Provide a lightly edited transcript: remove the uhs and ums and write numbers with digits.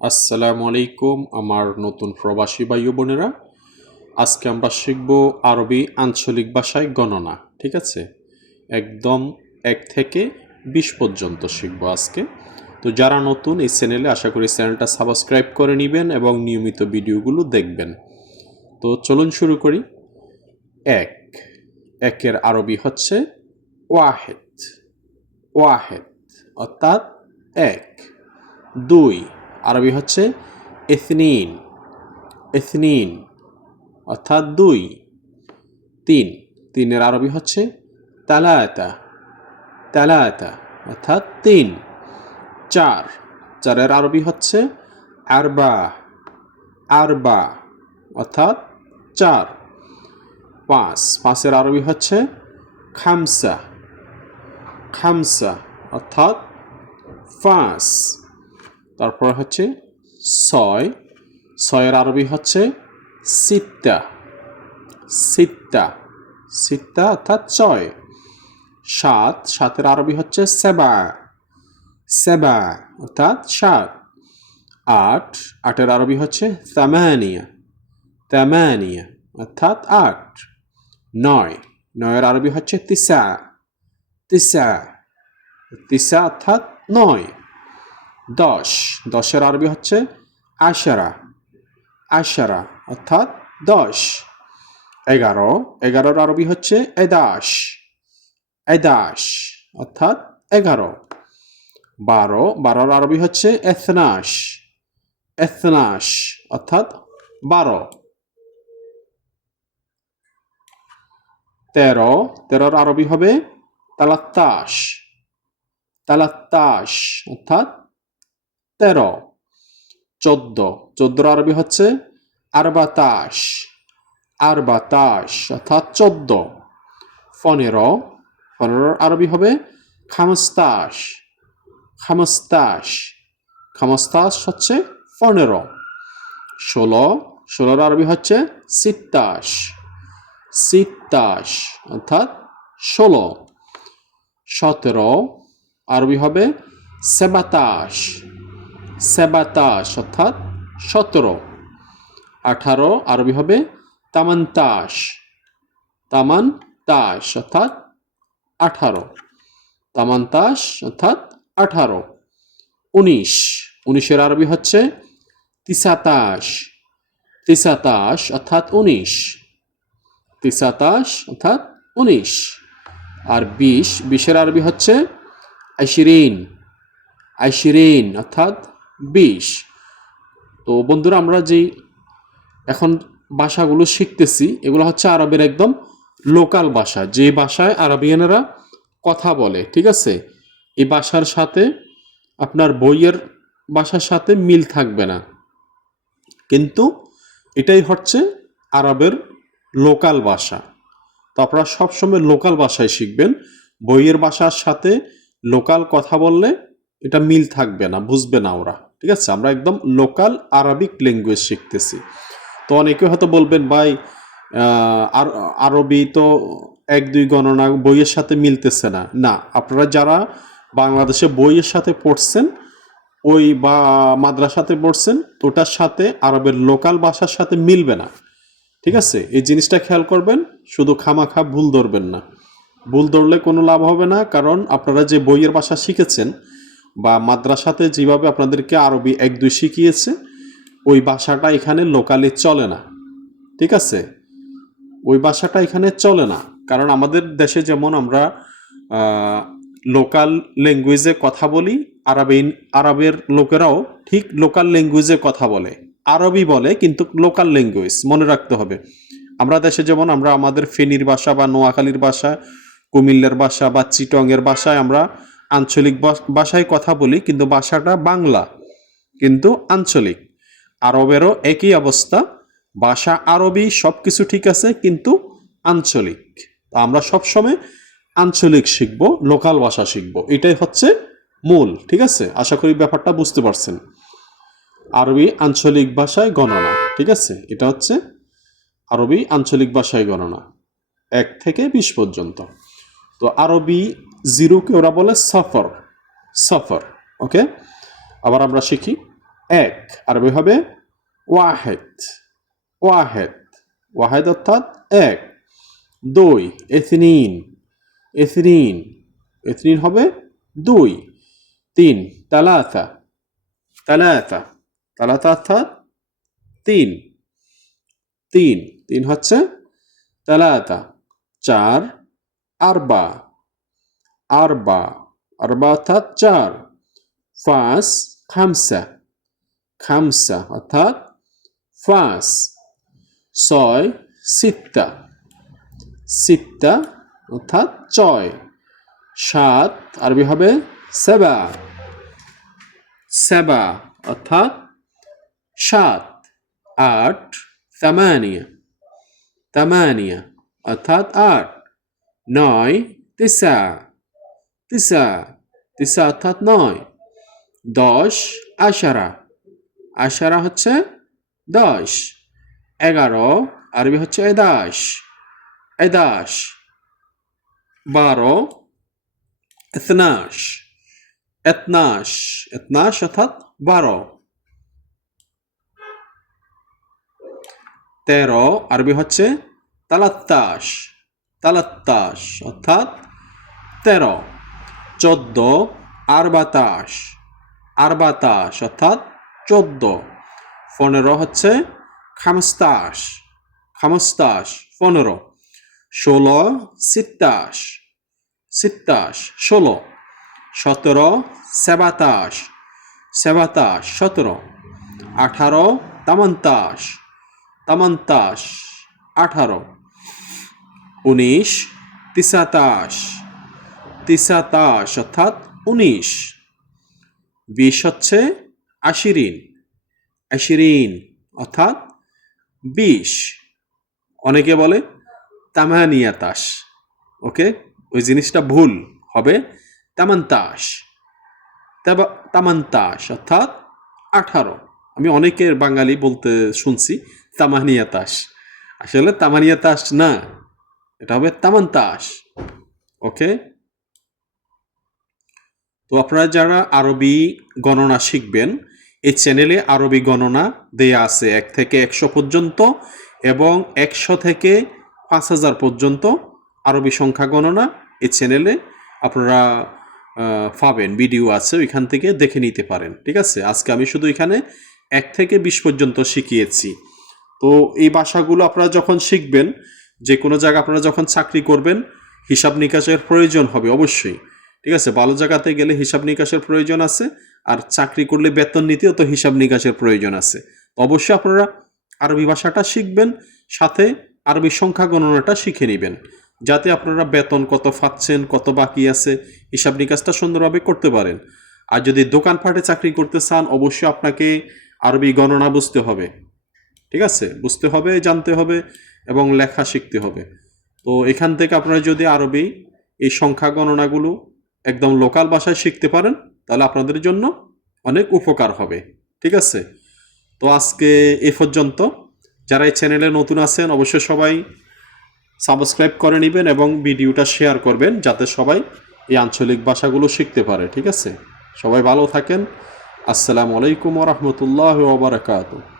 আসসালামু আলাইকুম আমার নতুন প্রবাসী ভাই ও বোনেরা। আজকে আমরা শিখব আরবি আঞ্চলিক ভাষায় গণনা। ঠিক আছে, একদম 1 থেকে 20 পর্যন্ত শিখব আজকে। তো যারা নতুন এই চ্যানেলে, আশা করি চ্যানেলটা সাবস্ক্রাইব করে নেবেন এবং নিয়মিত ভিডিওগুলো দেখবেন। তো চলুন শুরু করি। এক, একের আরবি হচ্ছে ওয়াহেদ। ওয়াহেদ অর্থাৎ এক। দুই, আরবি হচ্ছে ইসনিন। ইসনিন অর্থাৎ দুই। তিন, তিনের আরবি হচ্ছে তালাতা। তালাতা অর্থাৎ তিন। চার, চারের আরবি হচ্ছে আরবা। আরবা অর্থাৎ চার। পাঁচ, পাঁচের আরবি হচ্ছে খামসা। খামসা অর্থাৎ পাঁচ। তারপর হচ্ছে ছয়, ছয়ের আরবি হচ্ছে সিত্তা। সিত্তা, সিত্তা অর্থাৎ ছয়। সাত, সাতের আরবি হচ্ছে সেবা। সেবা অর্থাৎ সাত। আট, আটের আরবি হচ্ছে তামানিয়া। তামানিয়া অর্থাৎ আট। নয়, নয়ের আরবি হচ্ছে তিসা। তিসা, তিসা অর্থাৎ নয়। দশ, দশের আরবি হচ্ছে আশারা। আশারা অর্থাৎ দশ। এগারো, এগারোর আরবি হচ্ছে এদাশ। এদাশ অর্থাৎ এগারো। বারো, বারোর আরবি হচ্ছে এথনাশ। এথনাশ অর্থাৎ বারো। তেরো, তেরোর আরবি হবে তালাত্তাশ। তালাত্তাশ অর্থাৎ তেরো। চোদ্দ, চোদ্দোর আরবি হচ্ছে আরবাতাশ। আরবাতাশ অর্থাৎ চোদ্দ। পনেরো, পনেরোর আরবি হবে খামস্তাশ। খামস্তাশ, খামস্তাশ হচ্ছে পনেরো। ষোলো, ষোলোর আরবি হচ্ছে সিত্তাশ। সিত্তাশ অর্থাৎ ষোলো। সতেরো, আরবি হবে সেবাতাশ। সেবাতাশ অর্থাৎ সতেরো। আঠারো, আরবি হবে তামান্তাশ। তামান্তাশ অর্থাৎ আঠারো। তামান্তাশ অর্থাৎ আঠারো। উনিশ, উনিশের আরবি হচ্ছে তিসাতাশ। তিসাতাশ অর্থাৎ উনিশ। তিসাতাশ অর্থাৎ উনিশ। আর বিশ, বিশের আরবি হচ্ছে আশরিন। আশরিন অর্থাৎ বিশ। তো বন্ধুরা, আমরা যে এখন ভাষাগুলো শিখতেছি, এগুলো হচ্ছে আরবের একদম লোকাল ভাষা, যে ভাষায় আরবিয়ানেরা কথা বলে। ঠিক আছে, এই ভাষার সাথে আপনার বইয়ের ভাষার সাথে মিল থাকবে না, কিন্তু এটাই হচ্ছে আরবের লোকাল ভাষা। তো আপনারা সবসময় লোকাল ভাষায় শিখবেন। বইয়ের ভাষার সাথে লোকাল কথা বললে এটা মিল থাকবে না, বুঝবে না ওরা। ঠিক আছে, আমরা একদম লোকাল আরবিক ল্যাঙ্গুয়েজ শিখতেছি। তো অনেকে হয়তো বলবেন, ভাই আর আরবি তো 1-2 গণনা বইয়ের সাথে মিলতেছে না। না, আপনারা যারা বাংলাদেশে বইয়ের সাথে পড়ছেন, ওই বা মাদ্রাসাতে পড়ছেন, ওটার সাথে আরবের লোকাল ভাষার সাথে মিলবে না। ঠিক আছে, এই জিনিসটা খেয়াল করবেন, শুধু খামাখা ভুল ধরবেন না। ভুল ধরলে কোনো লাভ হবে না, কারণ আপনারা যে বইয়ের ভাষা শিখেছেন বা মাদ্রাসাতে যেভাবে আপনাদেরকে আরবি 1-2 শিখিয়েছে, ওই ভাষাটা এখানে লোকালি চলে না। ঠিক আছে, ওই ভাষাটা এখানে চলে না, কারণ আমাদের দেশে যেমন আমরা লোকাল ল্যাঙ্গুয়েজে কথা বলি, আরবের লোকেরাও ঠিক লোকাল ল্যাঙ্গুয়েজে কথা বলে। আরবি বলে কিন্তু লোকাল ল্যাঙ্গুয়েজ, মনে রাখতে হবে। আমরা দেশে যেমন আমরা আমাদের ফেনীর ভাষা বা নোয়াখালীর ভাষা, কুমিল্লার ভাষা বা চিটংয়ের ভাষায় আমরা আঞ্চলিক ভাষায় কথা বলি, কিন্তু ভাষাটা বাংলা কিন্তু আঞ্চলিক। আরবেরও একই অবস্থা, ভাষা আরবি, সব কিছু ঠিক আছে, কিন্তু আঞ্চলিক। আমরা সবসময় আঞ্চলিক শিখব, লোকাল ভাষা শিখব, এটাই হচ্ছে মূল। ঠিক আছে, আশা করি ব্যাপারটা বুঝতে পারছেন। আরবি আঞ্চলিক ভাষায় গণনা, ঠিক আছে, এটা হচ্ছে আরবি আঞ্চলিক ভাষায় গণনা 1 থেকে 20 পর্যন্ত। তো আরবি জিরোকে ওরা বলে সফর। সফর, ওকে। আবার আমরা শিখি এক আরবি হবে ওয়াহেদ ওয়াহেদ ওয়াহেদ অর্থাৎ এক দুই ইসনিন ইসনিন ইসনিন হবে দুই তিন তালাতা তালাতা তালাতা অর্থাৎ তিন তিন তিন হচ্ছে তালাতা চার আরবা আরবা আরবা অর্থাৎ চার পাঁচ খামসা খামসা অর্থাৎ পাঁচ ছয় সিত্তা সিত্তা অর্থাৎ ছয় সাত আরবি হবে সেবা সেবা অর্থাৎ সাত আট তামানিয়া তামানিয়া অর্থাৎ আট নয় তিসা তিসা তিসা অর্থাৎ নয় দশ আশারা আশারা হচ্ছে দশ এগারো আরবি হচ্ছে এদাশ এদাশ বারো এতনাশ এতনাশ এতনাশ অর্থাৎ বারো তেরো আরবি হচ্ছে তালাত্তাশ তালাত্তাশ অর্থাৎ তেরো চোদ্দ আরবাতাশ আরবাতাশ অর্থাৎ চোদ্দ পনেরো হচ্ছে খামস্তাশ খামস্তাশ পনেরো ষোলো সিত্তাশ সিত্তাশ ষোলো সতেরো সেবাতাশ সেবাতাশ সতেরো আঠারো তামান্তাশ তামান্তাশ আঠারো উনিশ তিসাতাশ তিসাতাশ অর্থাৎ উনিশ বিশ হচ্ছে আশিরিন আশিরিন অর্থাৎ বিশ অনেকে বলে তামানিয়াতাশ ওকে ওই জিনিসটা ভুল হবে তামান্তাশ তামান্তাশ অর্থাৎ আঠারো আমি অনেকের বাঙালি বলতে শুনছি তামানিয়াতাশ আসলে তামানিয়াতাশ না এটা হবে তামান্তাশ ওকে তো আপনারা যারা আরবি গণনা শিখবেন এই চ্যানেলে আরবি গণনা দেয়া আছে 1 থেকে 100 পর্যন্ত এবং 100 থেকে 5000 পর্যন্ত আরবি সংখ্যা গণনা এই চ্যানেলে আপনারা পাবেন ভিডিও আছে ওইখান থেকে দেখে নিতে পারেন ঠিক আছে আজকে আমি শুধু এখানে 1 থেকে 20 পর্যন্ত শিখিয়েছি তো এই ভাষাগুলো আপনারা যখন শিখবেন যে কোনো জায়গায় আপনারা যখন চাকরি করবেন হিসাব নিকাশের প্রয়োজন হবে অবশ্যই ঠিক আছে ভালো জায়গাতে গেলে হিসাব নিকাশের প্রয়োজন আছে আর চাকরি করলে বেতন নিতেও তো হিসাব নিকাশের প্রয়োজন আছে অবশ্যই আপনারা আরবি ভাষাটা শিখবেন সাথে আরবি সংখ্যা গণনাটা শিখে নেবেন যাতে আপনারা বেতন কত পাচ্ছেন কত বাকি আছে হিসাব নিকাশটা সুন্দরভাবে করতে পারেন আর যদি দোকানপাটে চাকরি করতে চান অবশ্যই আপনাকে আরবি গণনা বুঝতে হবে ঠিক আছে বুঝতে হবে জানতে হবে এবং লেখা শিখতে হবে তো এখান থেকে আপনারা যদি আরবি এই সংখ্যা গণনাগুলো একদম লোকাল ভাষায় শিখতে পারেন তাহলে আপনাদের জন্য অনেক উপকার হবে ঠিক আছে তো আজকে এ পর্যন্ত যারা এই চ্যানেলে নতুন আছেন অবশ্যই সবাই সাবস্ক্রাইব করে নেবেন এবং ভিডিওটা শেয়ার করবেন যাতে সবাই এই আঞ্চলিক ভাষাগুলো শিখতে পারে ঠিক আছে সবাই ভালো থাকেন আসসালামু আলাইকুম ওয়া রাহমাতুল্লাহি ওয়া বারাকাতুহু